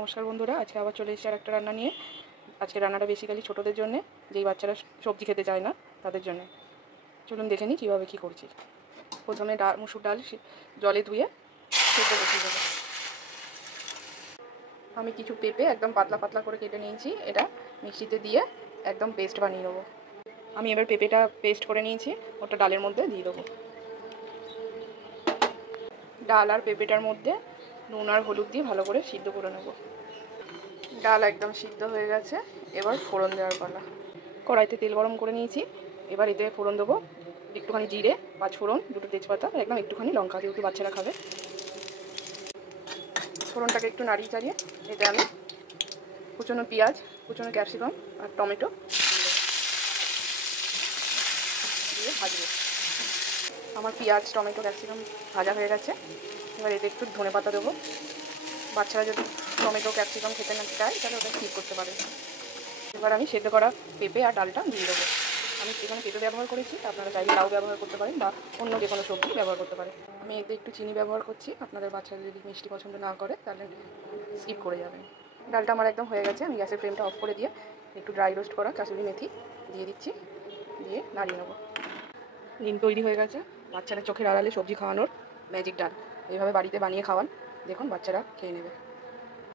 নমস্কার বন্ধুরা, আজকে আবার চলে এসেছি আর একটা রান্না নিয়ে। আজকে রান্নাটা বেসিক্যালি ছোটোদের জন্য, যেই বাচ্চারা সবজি খেতে চায় না তাদের জন্য। চলুন দেখে নিই কীভাবে কী করছি। প্রথমে মুসুর ডাল জলে ধুয়ে সেদ্ধ বসিয়ে দেবো। আমি কিছু পেঁপে একদম পাতলা পাতলা করে কেটে নিয়েছি, এটা মিক্সিতে দিয়ে একদম পেস্ট বানিয়ে নেবো। আমি এবার পেঁপেটা পেস্ট করে নিয়েছি, ওটা ডালের মধ্যে দিয়ে দেবো। ডাল আর পেঁপেটার মধ্যে নুন আর হলুদ দিয়ে ভালো করে সিদ্ধ করে নেব। ডাল একদম সিদ্ধ হয়ে গেছে, এবার ফোড়ন দেওয়ার পালা। কড়াইতে তেল গরম করে নিয়েছি, এবার এতে ফোড়ন দেবো একটুখানি জিরে, 5 ফোড়ন, 2টো তেজপাতা, একদম একটুখানি লঙ্কা, যেহেতু বাচ্চারা খাবে। ফোড়নটাকে একটু নাড়িয়ে চাড়িয়ে এতে আমি কুচনো পেঁয়াজ, কুচনো ক্যাপসিকাম আর টমেটো দিয়ে ভাজবো। আমার পেঁয়াজ, টমেটো, ক্যাপসিকাম ভাজা হয়ে গেছে। এবার এতে একটু ধনেপাতা দেবো। বাচ্চারা যদি টমেটো ক্যাপসিকাম খেতে না চায় তাহলে ওটা স্কিপ করতে পারে। এবার আমি সেদ্ধ করা পেঁপে আর ডালটা দিয়ে দেবো। আমি এখানে পেঁপে ব্যবহার করেছি, আপনারা চাইলে লাউ ব্যবহার করতে পারেন বা অন্য যে কোনো সবজি ব্যবহার করতে পারেন। আমি এতে একটু চিনি ব্যবহার করছি, আপনাদের বাচ্চারা যদি মিষ্টি পছন্দ না করে তাহলে স্কিপ করে যাবেন। ডালটা আমার একদম হয়ে গেছে, আমি গ্যাসের ফ্লেমটা অফ করে দিয়ে একটু ড্রাই রোস্ট করা কাসুরি মেথি দিয়ে দিচ্ছি, দিয়ে নাড়িয়ে নেবো। ডিম তৈরি হয়ে গেছে। বাচ্চারা চোখের আড়ালে সবজি খাওয়ানোর ম্যাজিক ডাল। এইভাবে বাড়িতে বানিয়ে খাওয়ান, দেখুন বাচ্চারা খেয়ে নেবে।